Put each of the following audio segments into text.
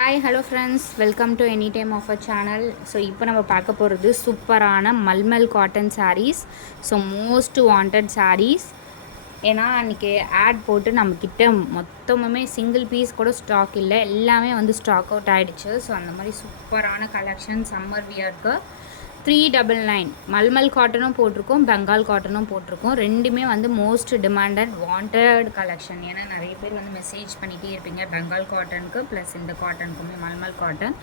Hi hello friends, welcome to any time offer channel. So இப்போ நம்ம பார்க்க போகிறது சூப்பரான mulmul cotton saris. So most wanted saris. ஏன்னா அன்றைக்கி ஆட் போட்டு நம்மக்கிட்ட மொத்தமுமே சிங்கிள் பீஸ் கூட ஸ்டாக் இல்லை, எல்லாமே வந்து ஸ்டாக் அவுட் ஆகிடுச்சு. ஸோ அந்த மாதிரி சூப்பரான கலெக்ஷன் சம்மர் வியர்க்கு 399 மல்மல் காட்டனும் போட்டிருக்கோம், பெங்கால் காட்டனும் போட்டிருக்கோம். ரெண்டுமே வந்து மோஸ்ட் டிமாண்டட் வாண்டட் கலெக்ஷன். ஏன்னா நிறைய பேர் வந்து மெசேஜ் பண்ணிகிட்டே இருப்பீங்க பெங்கால் காட்டனுக்கு ப்ளஸ் இந்த காட்டனுக்குமே mulmul cotton.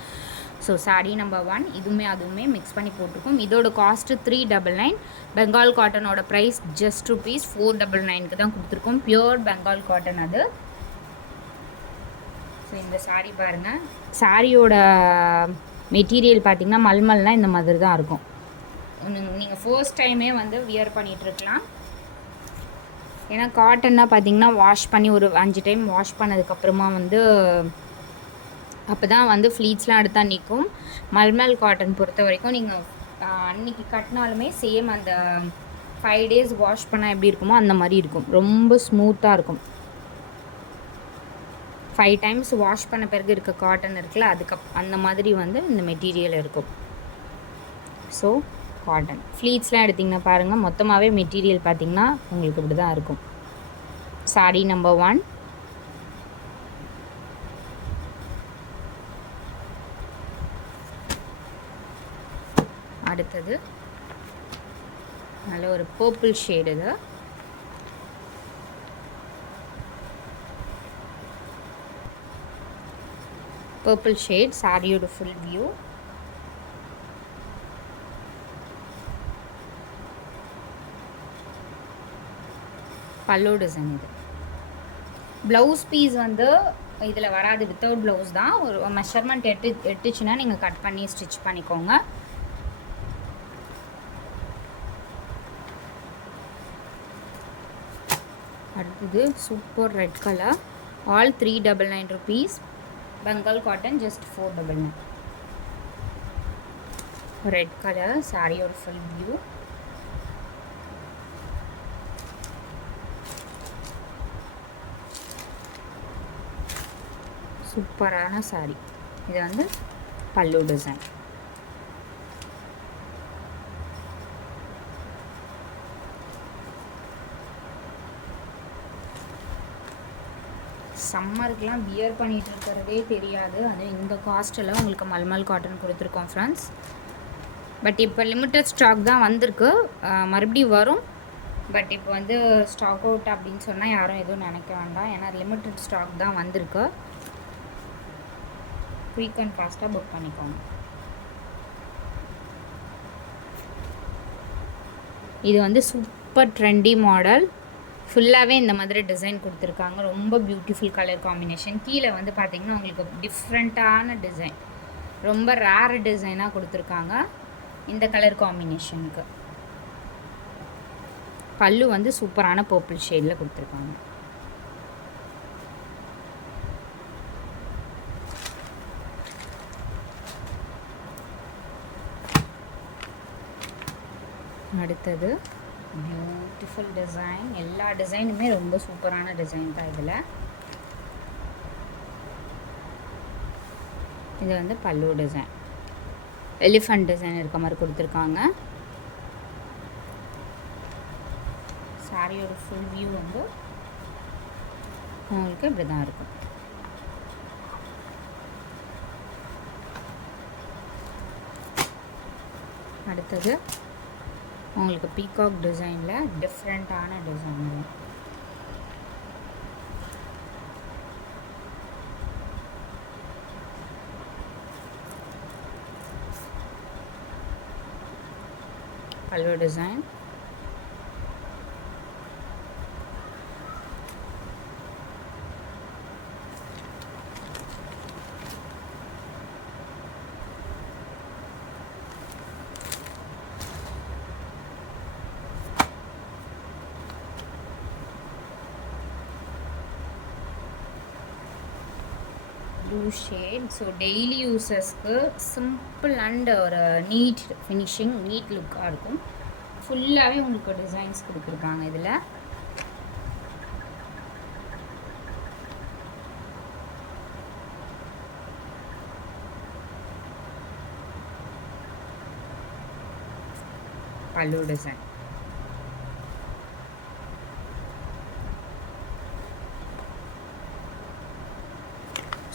So sari number 1 இதுவுமே அதுவுமே மிக்ஸ் பண்ணி போட்டிருக்கோம். இதோட காஸ்ட்டு 399. பெங்கால் காட்டனோட ப்ரைஸ் ஜஸ்ட் ருபீஸ் 499க்கு தான் கொடுத்துருக்கோம். பியோர் பெங்கால் காட்டன் அது. ஸோ இந்த சாரீ பாருங்கள். சாரியோட மெட்டீரியல் பார்த்திங்கன்னா மல்மல்னால் இந்த மாதிரி தான் இருக்கும். நீங்கள் ஃபர்ஸ்ட் டைமே வந்து வியர் பண்ணிகிட்ருக்கலாம். ஏன்னா காட்டன்னா பார்த்திங்கன்னா வாஷ் பண்ணி ஒரு 5 டைம் வாஷ் பண்ணதுக்கப்புறமா வந்து அப்போ தான் வந்து ஃப்ளீட்ஸ்லாம் எடுத்தால் நிற்கும். மல்மல் காட்டன் பொறுத்த வரைக்கும் நீங்கள் அன்றைக்கி கட்டினாலுமே சேம் அந்த 5 டேஸ் வாஷ் பண்ணால் எப்படி இருக்குமோ அந்த மாதிரி இருக்கும். ரொம்ப ஸ்மூத்தாக இருக்கும். 5 டைம்ஸ் வாஷ் பண்ண பிறகு இருக்க காட்டன் இருக்குல்ல, அந்த மாதிரி வந்து இந்த மெட்டீரியல் இருக்கும். ஸோ காட்டன் ஃப்ளீட்ஸ்லாம் எடுத்திங்கன்னா பாருங்கள், மொத்தமாகவே மெட்டீரியல் பார்த்திங்கன்னா உங்களுக்கு இப்படி தான் இருக்கும். சாரீ நம்பர் 1. அடுத்தது நல்ல ஒரு பர்பிள் ஷேடு. இது பர்பிள் ஷேட் சாரியோட ஃபுல் வியூ. பல்லோ டிசைன். இது ப்ளவுஸ் பீஸ் வந்து இதில் வராது, வித்தவுட் ப்ளவுஸ் தான். ஒரு மெஷர்மெண்ட் எட்டுச்சுன்னா நீங்கள் கட் பண்ணி ஸ்டிச் பண்ணிக்கோங்க. அடுத்தது super red colour. All 399 rupees. Bengal cotton just 499. Red colour சாரியோட ஃபுல் வியூ. சூப்பரான சாரி. இது வந்து பல்லு டிசைன். சம்மருக்குலாம் வியர் பண்ணிகிட்டு இருக்கிறதே தெரியாது. அது இந்த காஸ்ட்டில் உங்களுக்கு மல்மல் காட்டன் கொடுத்துருக்கோம் ஃப்ரெண்ட்ஸ். பட் இப்போ லிமிட்டட் ஸ்டாக் தான் வந்திருக்கு, மறுபடியும் வரும். பட் இப்போ வந்து ஸ்டாக் அவுட் அப்படின்னு சொன்னால் யாரும் எதுவும் நினைக்க வேண்டாம். ஏன்னா லிமிட்டட் ஸ்டாக் தான் வந்திருக்கு. குயிக் அண்ட் ஃபாஸ்ட்டாக புக் பண்ணிக்கோங்க. இது வந்து சூப்பர் ட்ரெண்டி மாடல். ஃபுல்லாகவே இந்த மாதிரி டிசைன் கொடுத்துருக்காங்க. ரொம்ப பியூட்டிஃபுல் கலர் காம்பினேஷன். கீழே வந்து பார்த்திங்கன்னா உங்களுக்கு டிஃப்ரெண்ட்டான டிசைன், ரொம்ப ரேர் டிசைனாக கொடுத்துருக்காங்க இந்த கலர் காம்பினேஷனுக்கு. பல்லு வந்து சூப்பரான பர்பிள் ஷேடில் கொடுத்துருக்காங்க. அடுத்தது பியூட்டிஃபுல் டிசைன். எல்லா டிசைனுமே ரொம்ப சூப்பரான டிசைன் தான். இதில் இது வந்து பல்லு டிசைன், எலிஃபண்ட் டிசைன் இருக்க மாதிரி கொடுத்துருக்காங்க. சாரியோட ஃபுல் வியூ வந்து உங்களுக்கு இப்படி தான் இருக்கும். அடுத்தது உங்களுக்கு பீகாக் டிசைனில் டிஃப்ரெண்ட்டான design. Pallu design. Blue shade. So daily யூசஸ்க்கு சிம்பிள் அண்ட் ஒரு நீட் ஃபினிஷிங், நீட் லுக்காக இருக்கும். ஃபுல்லாகவே உங்களுக்கு டிசைன்ஸ் கொடுத்துருக்காங்க இதில். பல்லு டிசைன்.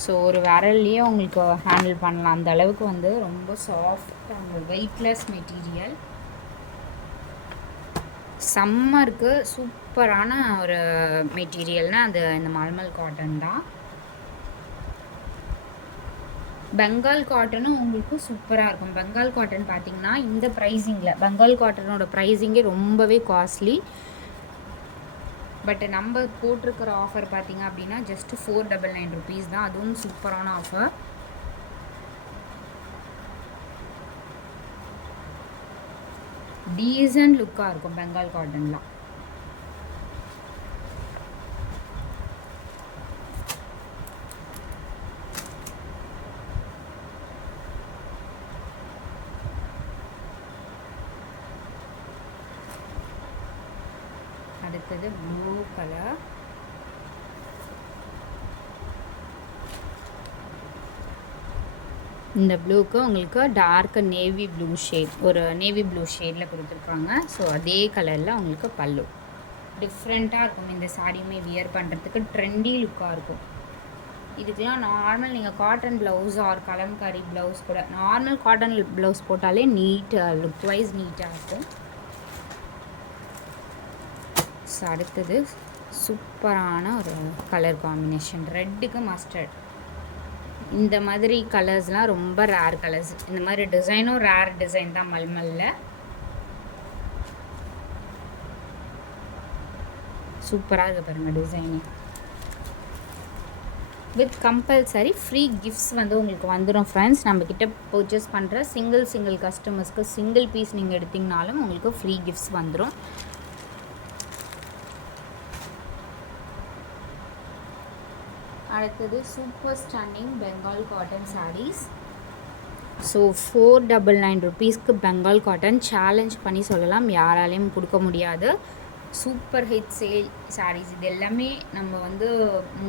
ஸோ ஒரு விரல்லையே உங்களுக்கு ஹேண்டில் பண்ணலாம், அந்த அளவுக்கு வந்து ரொம்ப சாஃப்ட் அண்ட் வெயிட்லெஸ் மெட்டீரியல். சம்மருக்கு சூப்பரான ஒரு மெட்டீரியல்னால் அது இந்த மல்மல் காட்டன் தான். பெங்கால் காட்டனும் உங்களுக்கு சூப்பராக இருக்கும். பெங்கால் காட்டன் பார்த்திங்கன்னா இந்த ப்ரைஸிங்கில், பெங்கால் காட்டனோட ப்ரைஸிங்கே ரொம்பவே காஸ்ட்லி. பட் நம்ம போட்டிருக்கிற ஆஃபர் பார்த்திங்க அப்படின்னா ஜஸ்ட் 499 ருபீஸ் தான். அதுவும் சூப்பரான ஆஃபர். டீசன்ட் லுக்காக இருக்கும் பெங்கால் காட்டன்லாம். அடுத்தது ப்ளூ கலர். இந்த ப்ளூக்கு உங்களுக்கு டார்க் நேவி ப்ளூ ஷேட், ஒரு நேவி ப்ளூ ஷேடில் கொடுத்துருக்காங்க. ஸோ அதே கலரில் உங்களுக்கு பல்லு டிஃப்ரெண்ட்டாக இருக்கும். இந்த சாரியுமே வியர் பண்ணுறதுக்கு ட்ரெண்டி லுக்காக இருக்கும். இதுக்கெலாம் நார்மல் நீங்கள் cotton blouse or kalamkari blouse கூட, நார்மல் காட்டன் ப்ளவுஸ் போட்டாலே நீட்டாக லுக் வைஸ் நீட்டாக இருக்கும். ஸோ அடுத்தது சூப்பரான ஒரு கலர் காம்பினேஷன், ரெட்டுக்கு மஸ்டர்ட். இந்த மாதிரி கலர்ஸ்லாம் ரொம்ப ரேர் கலர்ஸ். இந்த மாதிரி டிசைனும் ரேர் டிசைன் தான் மல்மல்ல. சூப்பராக இருக்குது பாருங்கள் design. With compulsory free gifts வந்து உங்களுக்கு வந்துடும் ஃப்ரெண்ட்ஸ். நம்மக்கிட்ட பர்ச்சேஸ் பண்ணுற சிங்கிள் கஸ்டமர்ஸ்க்கு சிங்கிள் பீஸ் நீங்கள் எடுத்திங்கனாலும் உங்களுக்கு ஃப்ரீ கிஃப்ட்ஸ் வந்துடும். அடுத்தது super stunning Bengal cotton saris. So 499 ருபீஸ்க்கு பெங்கால் காட்டன் சேலஞ்ச் பண்ணி சொல்லலாம், யாராலையும் கொடுக்க முடியாது. Super hit sale saris. இது எல்லாமே நம்ம வந்து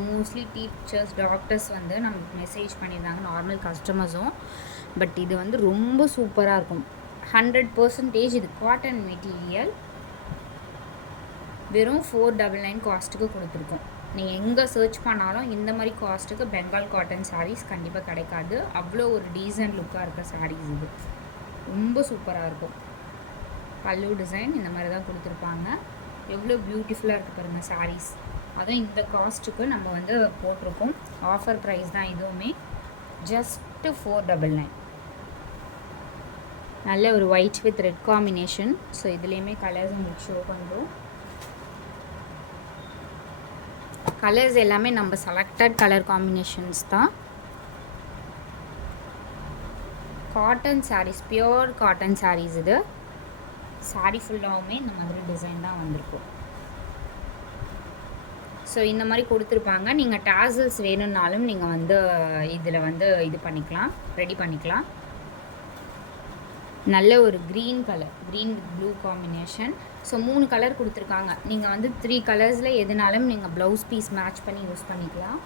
மோஸ்ட்லி டீச்சர்ஸ், டாக்டர்ஸ் வந்து நமக்கு மெசேஜ் பண்ணியிருந்தாங்க, நார்மல் கஸ்டமர்ஸும். பட் இது வந்து ரொம்ப சூப்பராக இருக்கும். 100% இது காட்டன் மெட்டீரியல். வெறும் 499 காஸ்ட்டுக்கு கொடுத்துருக்கோம். நீங்கள் எங்கே சர்ச் பண்ணாலும் இந்த மாதிரி காஸ்ட்டுக்கு பெங்கால் காட்டன் சாரீஸ் கண்டிப்பாக கிடைக்காது. அவ்வளோ ஒரு டீசன்ட் லுக்காக இருக்க சாரீஸ் இது, ரொம்ப சூப்பராக இருக்கும். பல்லு டிசைன் இந்த மாதிரி தான் கொடுத்துருப்பாங்க. எவ்வளோ பியூட்டிஃபுல்லாக இருக்குது பாருங்கள் சாரீஸ். அதுவும் இந்த காஸ்ட்டுக்கு நம்ம வந்து போட்டிருக்கோம். ஆஃபர் ப்ரைஸ் தான் இதுவுமே, ஜஸ்ட்டு 499. நல்ல ஒரு white with red combination. So இதுலேயுமே கலர்ஸ் உங்களுக்கு ஷோ பண்ணுறோம். கலர்ஸ் எல்லாமே நம்ம செலக்டட் கலர் காம்பினேஷன்ஸ் தான். Cotton saris, pure cotton saris. இது சாரீ ஃபுல்லாகவுமே இந்த மாதிரி டிசைன் தான் வந்திருக்கும். ஸோ இந்த மாதிரி கொடுத்துருப்பாங்க. நீங்கள் டாசல்ஸ் வேணும்னாலும் நீங்கள் வந்து இதில் வந்து இது பண்ணிக்கலாம், ரெடி பண்ணிக்கலாம். நல்ல ஒரு green colour, green with blue combination. So 3 colour கொடுத்துருக்காங்க. நீங்கள் வந்து 3 கலர்ஸில் எதுனாலும் நீங்கள் ப்ளவுஸ் பீஸ் மேட்ச் பண்ணி யூஸ் பண்ணிக்கலாம்.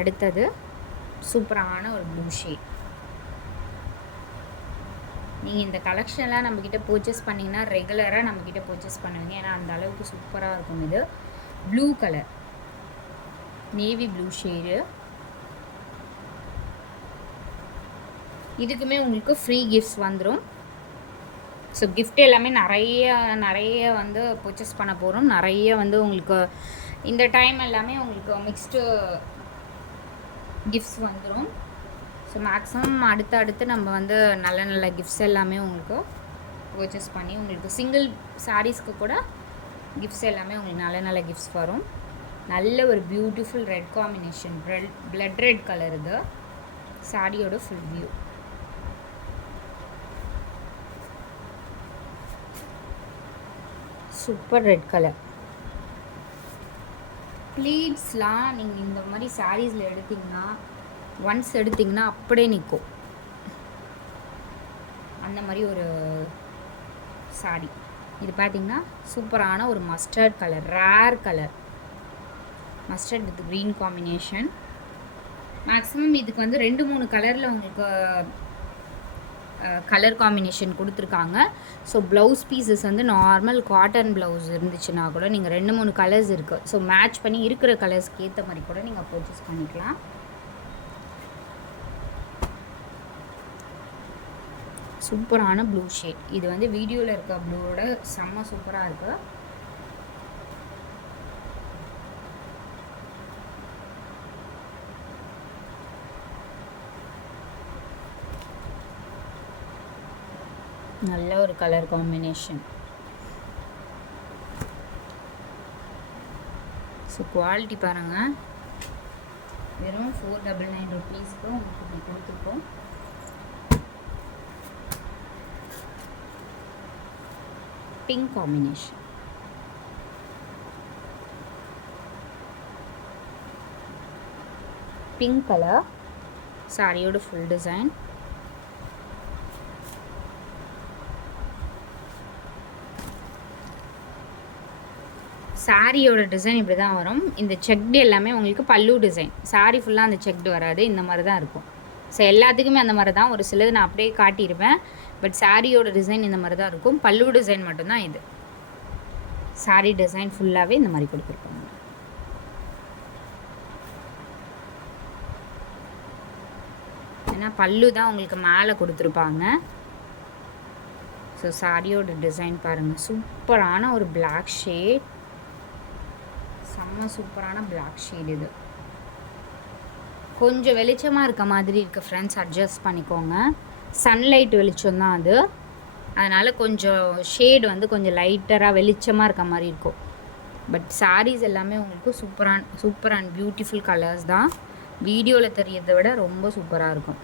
அடுத்தது சூப்பரான ஒரு ப்ளூ ஷேட். நீங்கள் இந்த கலெக்ஷன்லாம் நம்மக்கிட்ட பர்ச்சேஸ் பண்ணிங்கன்னா ரெகுலராக நம்மக்கிட்ட பர்ச்சேஸ் பண்ணுவீங்க, ஏன்னா அந்த அளவுக்கு சூப்பராக இருக்கும். இது blue colour, navy blue shade. இதுக்குமே உங்களுக்கு ஃப்ரீ கிஃப்ட்ஸ் வந்துடும். ஸோ கிஃப்ட் எல்லாமே நிறைய வந்து பர்ச்சேஸ் பண்ண போகிறோம். நிறைய வந்து உங்களுக்கு இந்த டைம் எல்லாமே உங்களுக்கு மிக்ஸ்டு கிஃப்ட்ஸ் வந்துடும். ஸோ மேக்ஸிமம் அடுத்து நம்ம வந்து நல்ல கிஃப்ட்ஸ் எல்லாமே உங்களுக்கு பர்ச்சேஸ் பண்ணி, உங்களுக்கு சிங்கிள் சாரீஸ்க்கு கூட கிஃப்ட்ஸ் எல்லாமே உங்களுக்கு நல்ல கிஃப்ட்ஸ் வரும். நல்ல ஒரு beautiful red combination, blood red colour. இது சாரியோட full view. Super red colour. ப்ளீட்ஸ்லாம் நீங்கள் இந்த மாதிரி சாரீஸில் எடுத்திங்கன்னா, ஒன்ஸ் எடுத்திங்கன்னா அப்படியே நிற்கும். அந்த மாதிரி ஒரு சாரி. இது பார்த்திங்கன்னா சூப்பரான ஒரு mustard colour, rare colour, mustard with green combination. Maximum இதுக்கு வந்து 2-3 கலரில் உங்களுக்கு கலர் காம்பினேஷன் கொடுத்துருக்காங்க. ஸோ ப்ளவுஸ் பீசஸ் வந்து நார்மல் காட்டன் ப்ளவுஸ் இருந்துச்சுன்னா கூட நீங்கள் 2-3 கலர்ஸ் இருக்குது. ஸோ மேட்ச் பண்ணி இருக்கிற கலர்ஸ்க்கு ஏற்ற மாதிரி கூட நீங்கள் பர்ச்சேஸ் பண்ணிக்கலாம். சூப்பரான ப்ளூ ஷேட். இது வந்து வீடியோவில் இருக்க ப்ளூவோட செம்ம சூப்பராக இருக்குது. நல்ல ஒரு கலர் காம்பினேஷன். ஸோ குவாலிட்டி பாருங்கள், வெறும் 499 ருபீஸ்க்கு உங்களுக்கு இப்படி கொடுத்துருக்கோம். Pink combination. பிங்க் கலர் சாரியோட ஃபுல் டிசைன். சாரியோட டிசைன் இப்படி தான் வரும். இந்த செக்டு எல்லாமே உங்களுக்கு பல்லு டிசைன். சாரி ஃபுல்லாக அந்த செக்டு வராது, இந்த மாதிரி தான் இருக்கும். ஸோ எல்லாத்துக்குமே அந்த மாதிரி தான். ஒரு சிலது நான் அப்படியே காட்டியிருப்பேன். பட் சாரியோட டிசைன் இந்த மாதிரி தான் இருக்கும். பல்லு டிசைன் மட்டும்தான் இது. சாரி டிசைன் ஃபுல்லாகவே இந்த மாதிரி கொடுத்துருப்பாங்க. ஏன்னா பல்லு தான் உங்களுக்கு மேலே கொடுத்துருப்பாங்க. ஸோ சாரியோட டிசைன் பாருங்கள், சூப்பரான ஒரு பிளாக் ஷேட். செம்ம சூப்பரான பிளாக் ஷேட். இது கொஞ்சம் வெளிச்சமாக இருக்க மாதிரி இருக்குது ஃப்ரெண்ட்ஸ், அட்ஜஸ்ட் பண்ணிக்கோங்க. சன்லைட் வெளிச்சம் தான் அது, அதனால் கொஞ்சம் ஷேடு வந்து கொஞ்சம் லைட்டராக வெளிச்சமாக இருக்க மாதிரி இருக்கும். பட் சாரீஸ் எல்லாமே உங்களுக்கு சூப்பர் அண்ட் பியூட்டிஃபுல் கலர்ஸ் தான். வீடியோவில் தெரியறதை விட ரொம்ப சூப்பராக இருக்கும்.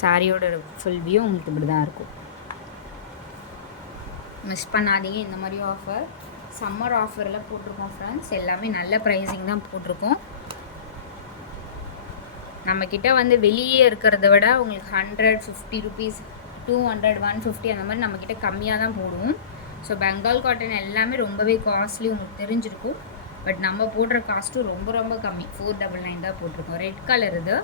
சாரியோட ஃபுல் வியூ உங்களுக்கு இப்படி தான் இருக்கும். மிஸ் பண்ணாதீங்க. இந்த மாதிரி ஆஃபர் சம்மர் ஆஃபரில் போட்டிருக்கோம் ஃப்ரெண்ட்ஸ். எல்லாமே நல்ல ப்ரைஸிங் தான் போட்டிருக்கோம். நம்மக்கிட்ட வந்து வெளியே இருக்கிறத விட உங்களுக்கு 150 ருபீஸ், 200, 150 அந்த மாதிரி நம்மக்கிட்ட கம்மியாக தான் போடுவோம். ஸோ பெங்கால் காட்டன் எல்லாமே ரொம்பவே காஸ்ட்லி உங்களுக்கு தெரிஞ்சிருக்கும். பட் நம்ம போடுற காஸ்ட்டும் ரொம்ப ரொம்ப கம்மி, 499 தான் போட்டிருக்கோம். ரெட் கலர் இது,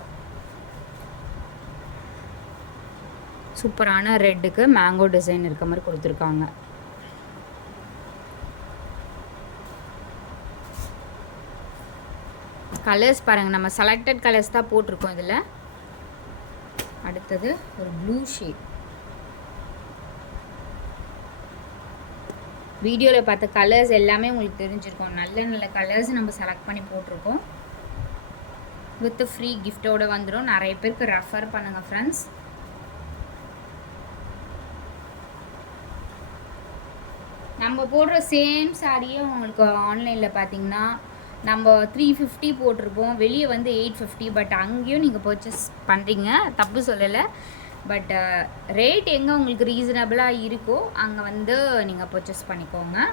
சூப்பரான ரெட்டுக்கு மேங்கோ டிசைன் இருக்க மாதிரி கொடுத்துருக்காங்க. கலர்ஸ் பாருங்கள், நம்ம செலக்டட் கலர்ஸ் தான் போட்டிருக்கோம் இதில். அடுத்தது ஒரு ப்ளூ ஷேட். வீடியோவில் பார்த்த கலர்ஸ் எல்லாமே உங்களுக்கு தெரிஞ்சிருக்கும். நல்ல நல்ல கலர்ஸ் நம்ம செலக்ட் பண்ணி போட்டிருக்கோம். வித் ஃப்ரீ கிஃப்டோடு வந்துடும். நிறைய பேருக்கு ரெஃபர் பண்ணுங்கள் ஃப்ரெண்ட்ஸ். நம்ம போடுற சேம் சாரியே உங்களுக்கு ஆன்லைனில் பார்த்தீங்கன்னா நம்ம 350 போட்டிருப்போம், வெளியே வந்து 850. பட் அங்கேயும் நீங்கள் பர்ச்சேஸ் பண்ணுறீங்க, தப்பு சொல்லலை. பட் ரேட் எங்கே உங்களுக்கு ரீசனபிளாக இருக்கோ அங்கே வந்து நீங்கள் பர்ச்சேஸ் பண்ணிக்கோங்க.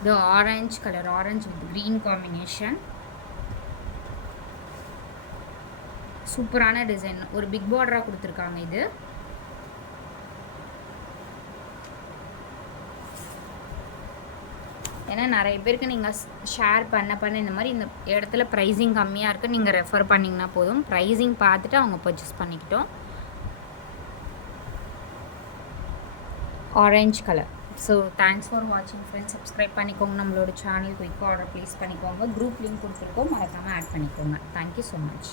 இது orange colour, orange with green combination. சூப்பரான டிசைன், ஒரு பிக் பார்டராக கொடுத்துருக்காங்க. இது ஏன்னா நிறைய பேருக்கு நீங்கள் ஷேர் பண்ண இந்த மாதிரி இந்த இடத்துல ப்ரைஸிங் கம்மியாக இருக்குது, நீங்கள் ரெஃபர் பண்ணிங்கன்னா போதும். ப்ரைஸிங் பார்த்துட்டு அவங்க பர்ச்சேஸ் பண்ணிக்கிட்டோம். Orange colour. So thanks for வாட்சிங் ஃப்ரெண்ட்ஸ். சப்ஸ்கிரைப் பண்ணிக்கோங்க நம்மளோட சேனல். குயிக்காக ஆர்டர் ப்ளேஸ் பண்ணிக்கோங்க. குரூப் லிங்க் கொடுத்துருக்கோம், மறக்காமல் ஆட் பண்ணிக்கோங்க. Thank you so much.